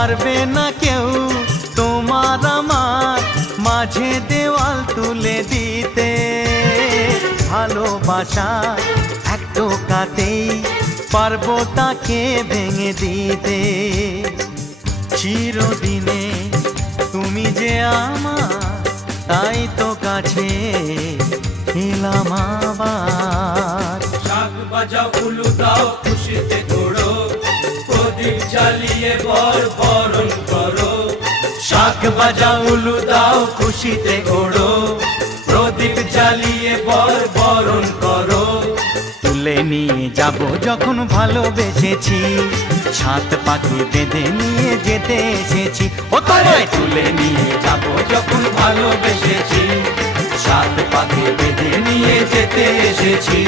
পারবে না কেউ তোমার আমার মাঝে দেওয়াল তুলে দিতে। ভালোবাসা এক টোকাতেই পারবো তাকে ভেঙে দিতে। চিরদিনে তুমি যে আমার, তাই তো কাছে এলাম আবার। শাক বাজাও উলু দাও খুশিতে ঘোড়ো, প্রদীপ জ্বালিয়ে বরণ করো। শাক বাজাও উলু দাও খুশিতে ওড়ো, প্রদীপ জ্বালিয়ে বরণ করো। তুলে নিয়ে যাব যখন ভালোবেসেছি, ছাত পাখি বেঁধে নিয়ে যেতে এসেছি। ও তোমায় তুলে নিয়ে যাব যখন ভালোবেসেছি, সাত পাকে বেঁধে নিয়ে যেতে এসেছি।